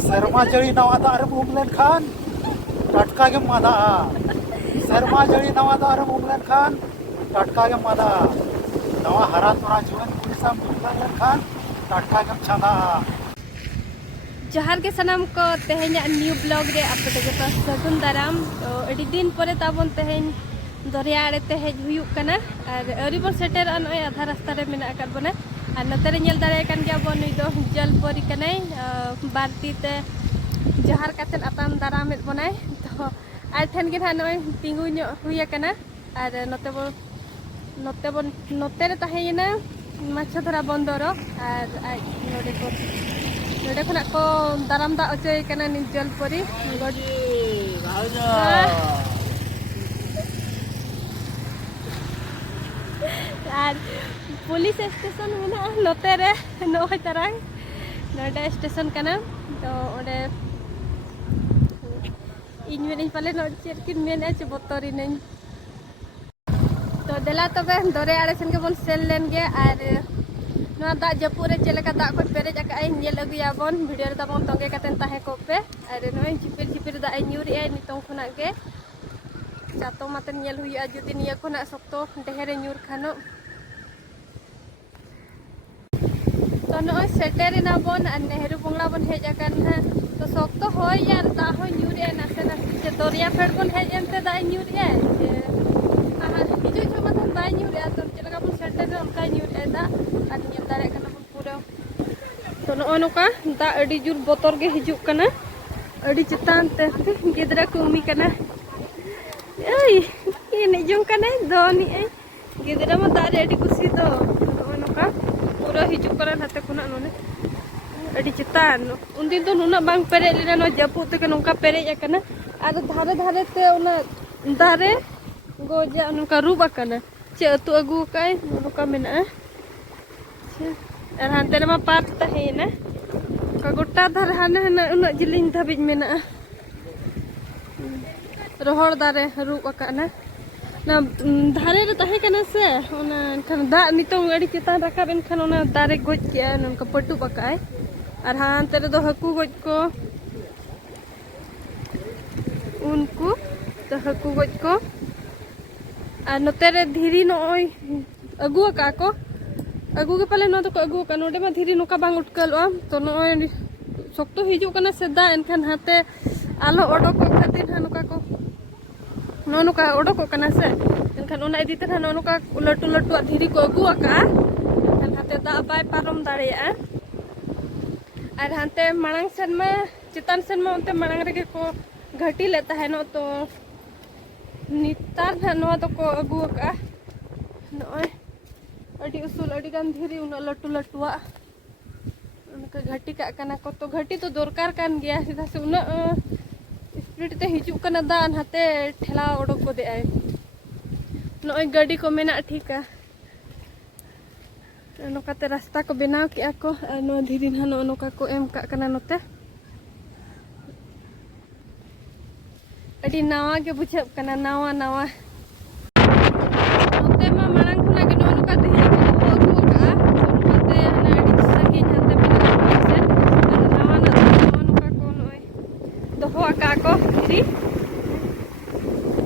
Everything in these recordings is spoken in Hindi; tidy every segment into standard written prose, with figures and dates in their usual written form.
Serma jari nawa dar umlen khan tatka ge mada serma jari nawa dar umlen khan tatka ge mada nawa hara tora juan pulisam umlen khan tatka ge chada जहार के सनाम को तेहेन न्यू ब्लॉग रे आपे के पास सगुन दाराम तो अडी दिन परे ताबन तेहेन दरिया आड़े ते हेज हुयुक कना और अरी बन सेटर अन ओय आधा रास्ता रे मेना कर बने और नते रे नेल दारे कान गया बन नुई दो जलपरी कनै बारती ते जहार कातेन आताम दाराम में बनाय तो आइ ठन के थान ओय तिंगु न्यो हुया कना और नते रे ताहेना माछा धरा बंदर और आइ नोडे को नोडे खना को दाराम दा अचय कना नि जलपरी और पुलिस स्टेशन में नोते रे नोय तरंग नोडे स्टेशन कना तो ओडे इन में पाले नो चेर किन मेने च बतरी नहीं तो देला तबे दरे आड़े सेन के बन सेल लेन गे और नोआ दा जपुरे चलेका दा को पेरेज आका आई नेल अगुया बन वीडियो रे तबन तंगे कातेन ताहे को पे और नोय झिपिर झिपिर दा आई न्यूर ए नितों खुना गे चातो मातन नेल हुया जुदी निया खुना सप्तो देहरे न्यूर खानो तो नोय सेटेर ना बन और नेहरू बंगला बन हेज आकान है तो सप्तो होय यार दा हो न्यूर ए नासे ना जे दरिया फेड बन हेज एनते दा न्यूर ए हिजु जो मातन दा न्यूर ए तो चलका बन सेटेर रे उनका न्यूर ए दा और नेल दारे कना बन पूरा तो नो नोका दा अडी जुर बोतर गे हिजु कना अडी चितान ते गिदरा को उमी कना ए ने जों कना दोनी ए गिदरा म दारे अडी कुसी तो नो नोका पूरा हिजु करा नाते खुना नोने अडी चितान उनदिन तो नुना बांग पेरे लेना नो जपु ते नोका पेरे एकना आर धारे धारे ते उना दारे गोजा नोका रूबा कना चे अतु अगु काय नोका मेना और हानते रे मा पात तहेना का गोटा धारे हाने हाने उना जिलिन धाबिज मेना रोहड़ दारे रूबा कना ना धारे रे तहे कना से ओना खन दा नितों अडी चितान राकाब एनखान ओना दारे गोज के नोका पटु बकाय और हानते रे दो हकु गोज को उनको तो हकु गोज को और नोते रे धीरी नोय अगु का को अगु के पाले नो तो अगु का नोडे मा धीरी नोका बांग उटकलवा तो नोय सख्तो हिजु कना से दा एनखान हाते आलो ओडोको खातिर नोका को नोका ओडोको कना से एनखान ओना इदी ते नोका लटु लटु धीरी को अगु का एनखान हाते दा बाय पारम दाड़ेया और हानते मांग सेन में चितान सेन में उनते मांग रे को घटी लेता है नो तो नितार ना नो तो को अगु का नोय अडी उसूल अडी गान धीरी उन लटु लटुआ उनका घटी का कना को तो घटी तो दरकार कान गया सीधा से उन स्पीड ते हिजु कना दान हाते ठेला ओडक को दे आय नोय गाड़ी को मेना ठीका नोकाते रास्ता को बनाव के को नो धीरी ना नोका को एम का कना नोते अडी नावा के बुझे कना नावा नावा नोते मा मांग खुना के नोका धीरी को अगु का नोकाते ना अडी संगी जानते मेना से नावा ना नोका को नोय दोहो का को धीरी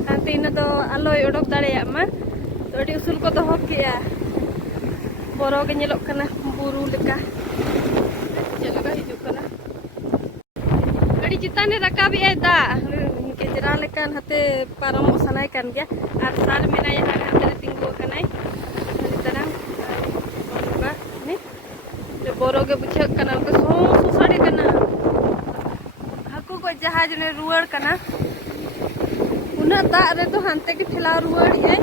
अंते इन दो आलोय ओडक दाड़ेया मा तो अडी उसूल को दोहो किया बोरो के नेलोक कना बुरु लेका चलगा हिजु कना अडी चिताने रकाबी ए दा के जरा लेकान हाते पारम सनाय कान गया और सार मेना यहाँ हाते तिंगु कनाय तरह ओनका ने ले बोरो के बुझे कना को सो साड़ी कना हाकु को जहाज ने रुवड़ कना उना दा रे तो हानते के ठेला रुवड़ ए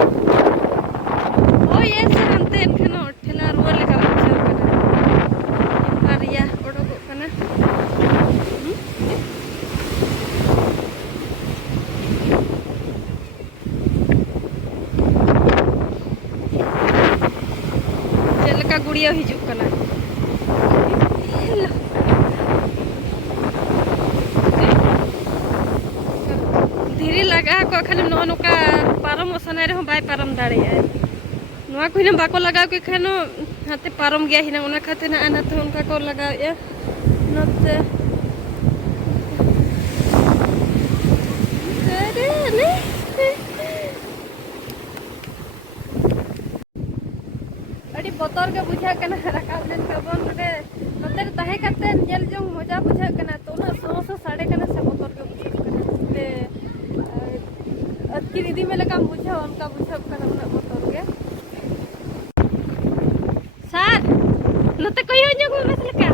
ओ ये से हानते एनखनो ठेला रुवड़ लेका बुझे कना आरिया ओडो कना गुड़िया हिजु कना धीरे लगा को खाली नोका पारम सनाय रे बाय पारम दाड़े नोआ को हिना बाको लगा को खानो हाते पारम गया हिना उना खाते ना अनाते उनका को लगा नते गे बुझा कना राकाब लेन कबन रे नते ताहे काते नेल जोंग मजा बुझा कना तो ना सो साड़े कना से बोतर गे बुझा कना ते अतकी दीदी में लगा बुझा उनका बुझा कना उना बोतर गे सार नते कोई जोंग में बस लका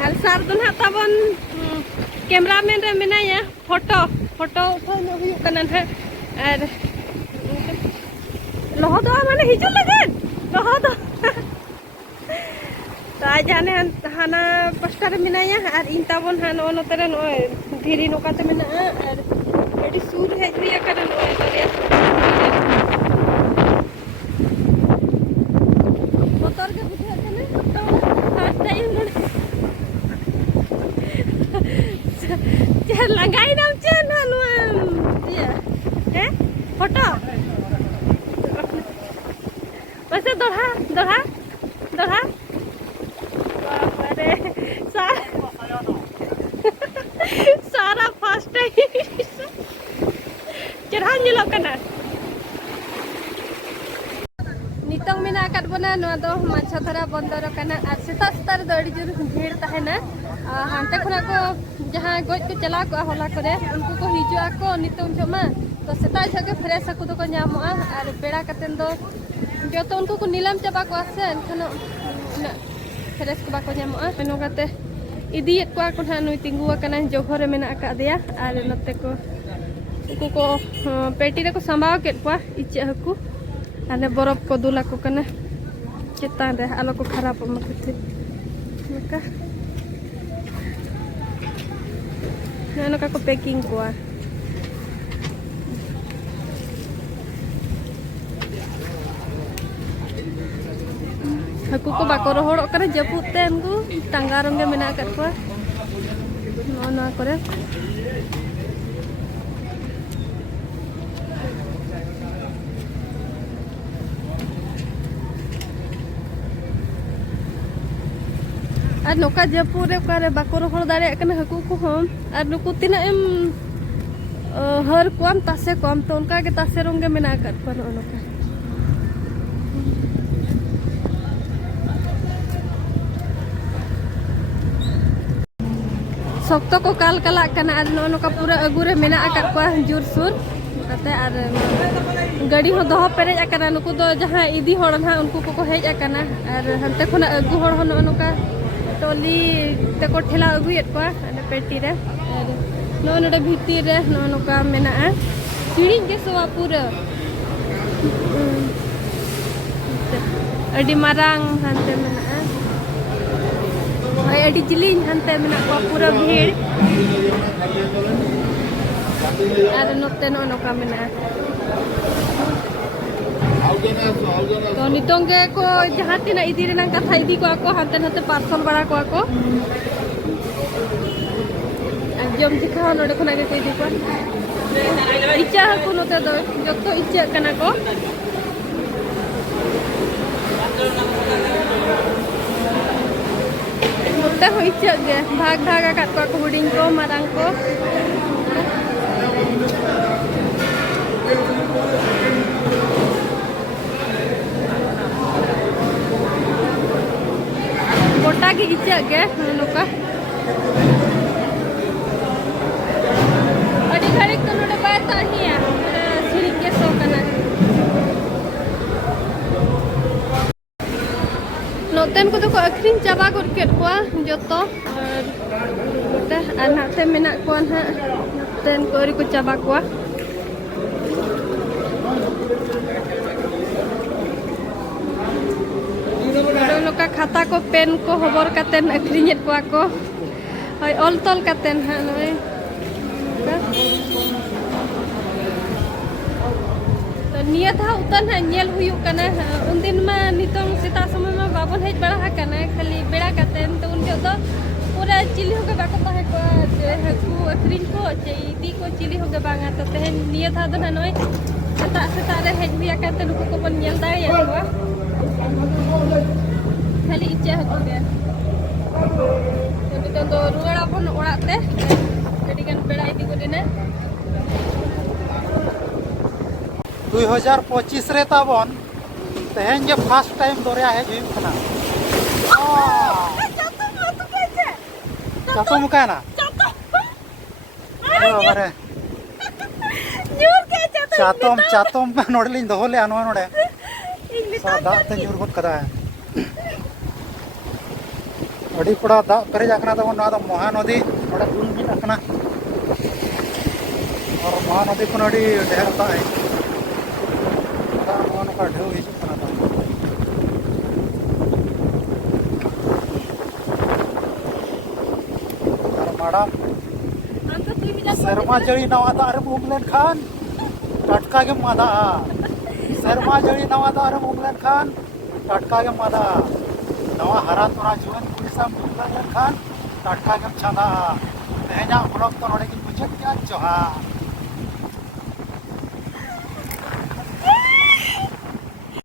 al sar dun ha tabon cameraman re menaya foto uthau no huyuk kana ha ar loho do mane hijul lagan loho do ta jane hana pastar menaya ar in tabon han ono tere no dhiri nokate mena ar edi sur hej riya kana no doriya motor ke bujha kana to first time no लगाई नाम चेन हनु ये फोटो वैसे दोहा अरे सारा फर्स्ट टाइम चढ़ा जिलो कना नितंग मेना आकात बना नो दो माछा धरा बंदर कना आर सेता दो अड़ी जोर भीड़ तहना हांते खुना को जहाँ गोज को चला को होला करे उनको को हिजुआ को नितंग जमा तो सेता जगे फ्रेश को तो को नामोआ आर पेड़ा कतेन दो जो तो उनको को नीलम चबा को आसे एनखान फ्रेश को बाको नामोआ मेनो गाते इदीत को को नुई तिंगुआ कना जो घरे मेना आका दिया आर नते को उनको को पेटी रे को संभाव के को इचे हकु आने बरफ को दुला को कना चेतान रे आलो को खराब मकते मका ना का को पैकिंग को हाकू को बाको रोहड़ करे जपुते उनको टांगा रंगे मेना कर को ना करे और नौका जपुरे करे बाको रोहड़ दारे कने हाकू को हम और नुकु तिना एम हर कम तासे कम तो उनका के तासे रंगे मेना कर को नौका सख्त को काल कला कना और नौका पूरा अगुरे मेना आका को जोर सुर अते और गाड़ी हो दोह पेरेज आकना नुकु दो जहां इदी होड़ ना उनको को हेज आकना और हंते खुना अगु होड़ हो नौका टोली तको ठेला अगुयत को अने पेटी रे नो नडे भीतिर रे नो नौका मेना चिड़ी के सवा पूरा अडी मारांग हंते मेना भाई अडी जिलिंग हंते मेना को पूरा भीड़ आर नोते नो नौका मेना तो नितोंगे को जहाँ तीना इदी रेना कथा इदी को हाते नाते पार्सल बड़ा को जम दिखा नोडे खुना के इदी को इच्छा को नोते दो जतो इच्छा कना को नोते हो इच्छा गे भाग काट को हुडिंग को मारांग को गोटा की इच्छा गे नौका अड़ी घड़ी तो नोडे बाय ताहिया सिरी के सो कना नोतेन को तो को अखरिन चाबा कर के को जतो गोटा अनाते मेना को ना तेन कोरी को चाबा को नौका खाता को पेन को हबर कातेन अखरिनियत को हय ऑल तल कातेन हा नय तो निया था उतन हा नेल हुयु कना उन दिन मा नितों सीता समय मा बाबन हेज बड़ा हा कना खाली बेड़ा कातेन तो उन तो पूरा चिली हो के बाको ताहे को हकू अखरिन को चईदी को चिली हो के बांगा तो तेन निया था दन नय सेता रे हेज बिया काते नुको को बन नेल दाया को खाली इच्छा हो गया तो रुआड़ा बन ओड़ाते कटी गन बेड़ा इदी को देना 2025 रे ताबन तेहेन जे फर्स्ट टाइम दरिया हेज हुई कना चातुम काना बाबारे चातुम चातुम नोडे लिंग दोहो ले अनवा नोडे सा दाग ते ᱧᱩᱨ गद कदा अड़ी पड़ा दाग पेरेज आकना तबन ना दा महानदी नोडे दुल मिल आकना और महानदी को अड़ी ढेर दाग है दा मोन का ढेउ हिजुग कना दा और माड़ा शर्मा जड़ी नवा दार उमलेन खान टटका के मादा शर्मा जड़ी नवा दार उमलेन खान टटका के मादा नवा हरा तोरा जुवन पुलिसा उमलेन खान टटका के छादा तेहना ब्लॉग तो नोडे की बुझत क्या जोहा